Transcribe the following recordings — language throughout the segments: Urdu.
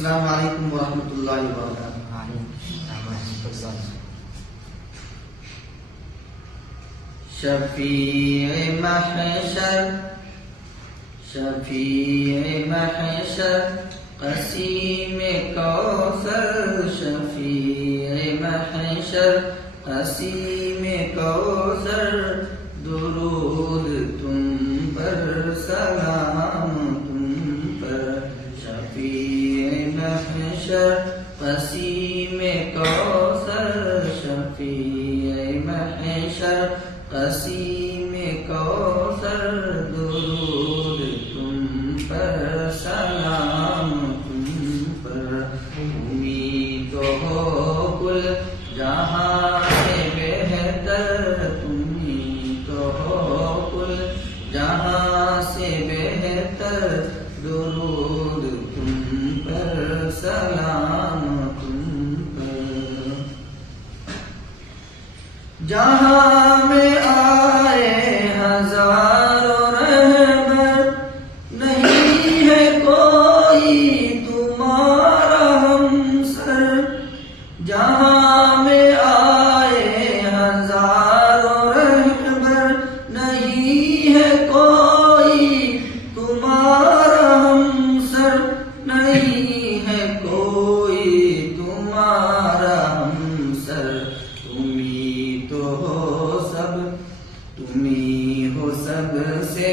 السلام علیکم ورحمۃ اللہ وبرکاتہ. شفیع محشر شفیع محشر قسیم کوثر شفیع محشر قسیم کوثر درود تم پر سلام تم پر شفیع محشر قسیم کوثر شفیع محشر قسیم کوثر درود تم پر سلام تم پر تمہیں تو ہو کل جہاں سے بہتر تمہیں تو ہو کل جہاں سے بہتر درود تم پر سلام تم پر. جہاں میں آئے ہزاروں رہبر نہیں ہے کوئی تمہارا ہمسر. جہاں میں آئے ہزاروں رہبر نہیں ہے کوئی تمہارا ہمسر نہیں ہے کوئی تمہارا ہمسر. تمہیں ہو سب سے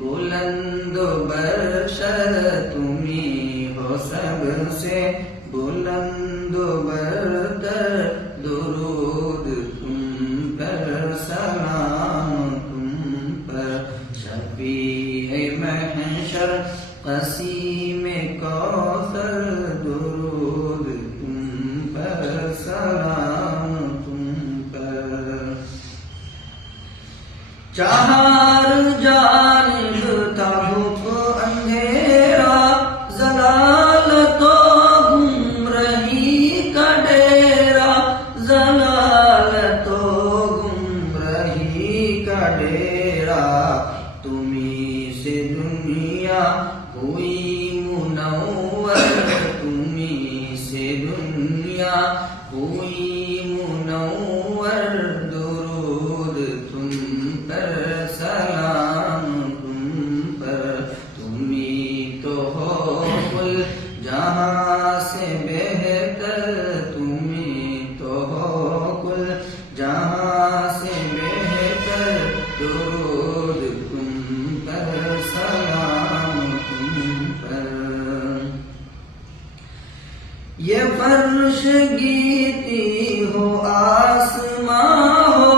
بلند و برتر تمہیں ہو سب سے بلند و برتر درود تم پر سلام تم پر شفیع محشر قسیم کوثر درود تم پر سلام تم پر. چار جانب تابوت اندھیرا ضلالت و گمراہی کا ڈیرا ضلالت و گمراہی کا ڈیرا. تمہیں سے دنیا ہوئی منور تمہیں سے دنیا ہوئی منور درود تم پر سلام تم پر. تمہیں تو ہو کل جہاں سے بہتر تمہیں تو ہو کل جہاں سے بہتر درود تم پر سلام تم پر. یہ فرش گیتی ہو آسماں ہو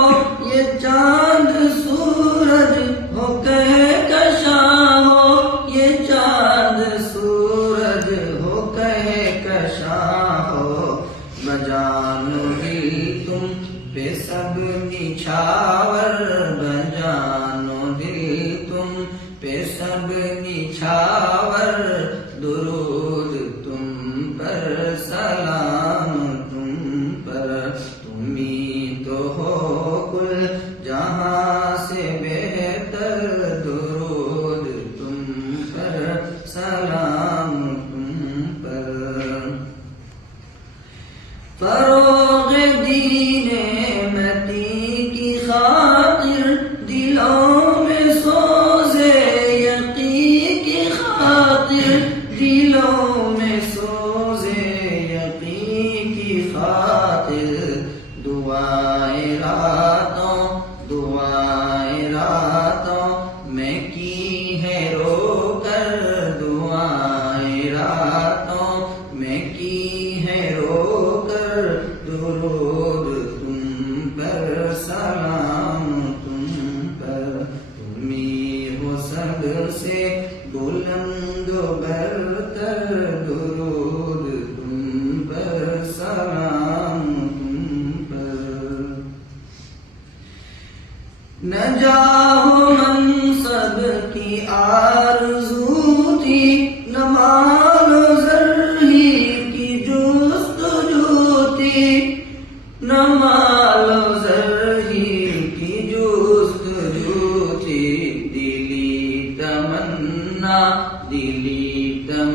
یہ چاند سورج ہو کہکشاں ہو یہ چاند سورج ہو کہکشاں ہو. بجانو دل تم پہ سب نچھاور بجانو دل تم پہ سب نچھاور درود تم پر سلام تم پر. تمہیں تو ہو کل جہاں سے بہتر درود تم پر سلام تم پر. فروغ دین متی کی خاطر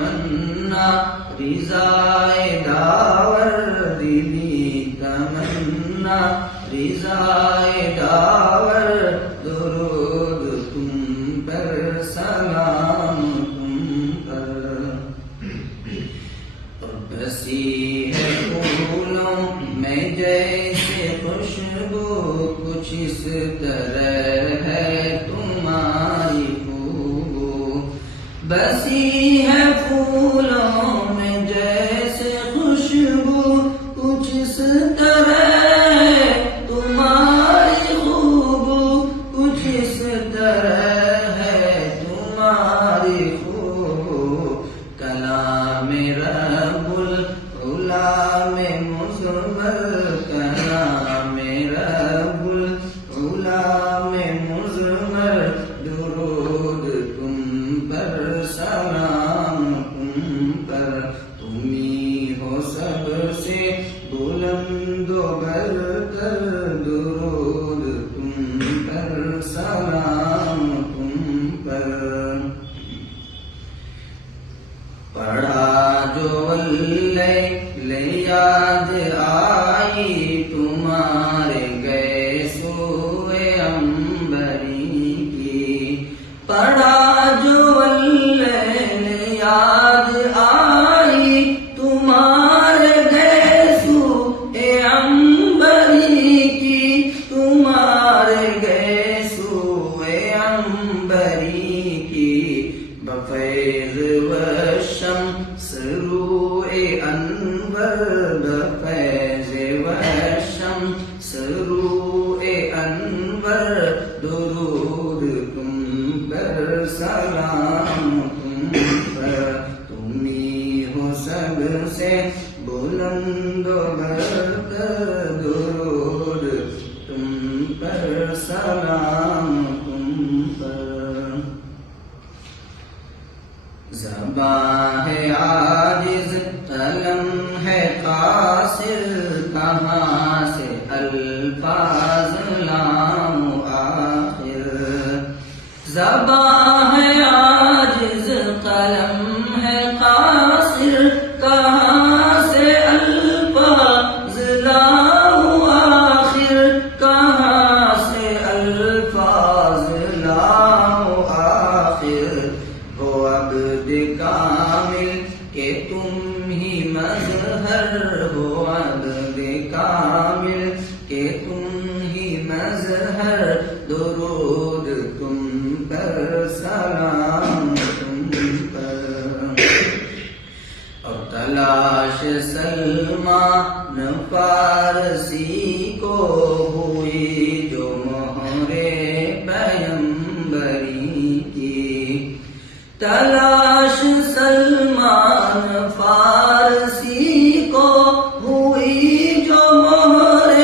تمنا رضائے داور دلی تمنا رضائے داور درود تم پر سلام تم پر بسی ہے پھولوں میں جیسے خوشبو کچھ اس طرح ہے تمہاری خوبو بسی ہے پھولوں میں جیسے خوشبو کچھ اس طرح ہے تمہاری خوبو کچھ اس طرح ہے تمہاری خوبو کلام رب العلا میں مضمر کلام رب العلا میں مضمر درود تم پر سلام تم پر تمہیں ہو سب سے بلند و برتر درود تم پر سلام تم پر پڑھا جو اللیل یاد آئی تمہارے گئے سوئے عنبری کی پڑھا جو اللیل یاد آئی تمہارے گئے سوئے عنبری کی تمہارے گئے سوئے عنبری کی بفیض والشمس روئے انور بفیض والشمس روئے انور درود تم پر سلام تم پر تمہیں ہو سب سے بلند و برتر درود تم پر سلام تم پر زباں ہے عاجز قلم ہے قاصر کہاں سے الفاظ لاؤں آخر زباں ہے عاجز قلم ہے قاصر کہاں سے الفاظ لاؤں آخر کہاں سے الفاظ لاؤں آخر ہو عبد کامل کہ تم ہی مظہر ہو عبد کامل کہ تم ہی مظہر درود تم پر سلام تم پر اور تلاش سلمان فارسی کو ہوئی جو مہر پیمبری کی تلاش سلمان فارسی کو ہوئی جو مہر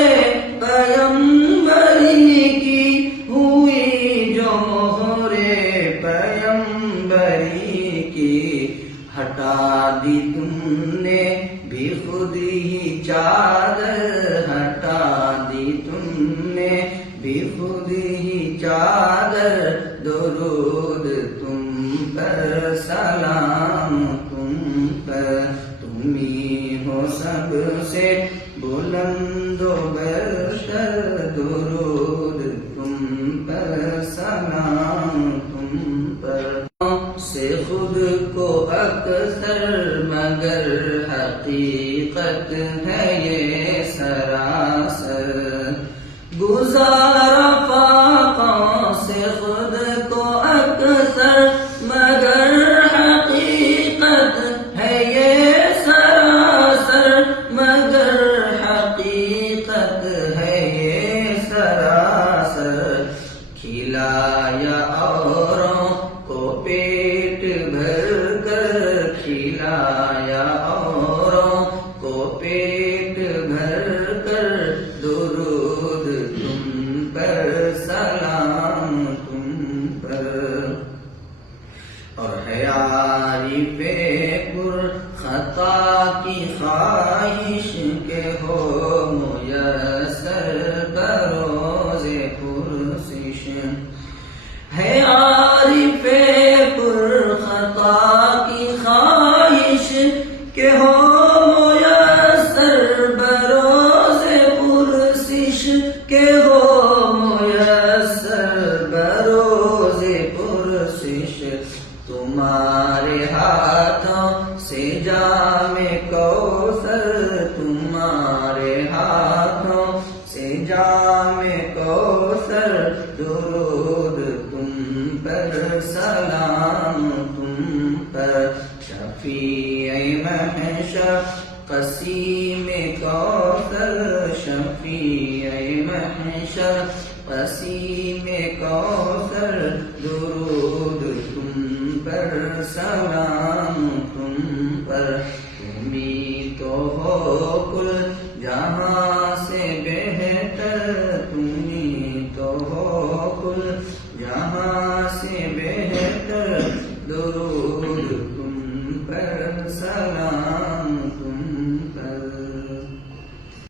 پیمبری کی ہوئی جو مہر پیمبری کی ہٹا دی تم نے بھی خود ہی چادر ہٹا دی تم نے بھی خود ہی چادر درود تم پر سلام تم پر تمہیں ہو سب سے بلند و برتر درود تم پر سلام تم پر سے خود کو اکثر مگر حقیقت ہے یہ سراسر گزارا فاقوں سے خود کو اکثر مگر حقیقت ہے یہ سراسر مگر حقیقت ہے یہ سراسر کھلایا اوروں کو پیٹ بھر کر کھلایا اوروں کو پیٹ بھر کر درود تم پر سلام تم پر اور ہے عارف پر خطا کی خواہش کے ہو میسر بروز پرسش ہے عارف پر خطا کی خواہش کہ ہو میسر بروز پرسش کہ ہو میسر بروز پرسش تمہارے ہاتھوں سے جام کوثر تمہارے ہاتھوں سے جام کوثر درود تم پر سلام تم پر شفیع محشر قسیم کوثر شفیع محشر قسیم کوثر درود تم پر سلام تم پر تمہیں تو ہو کل جہاں سے بہتر تمہیں تو ہو کل جہاں سے بہتر درود تم پر سلام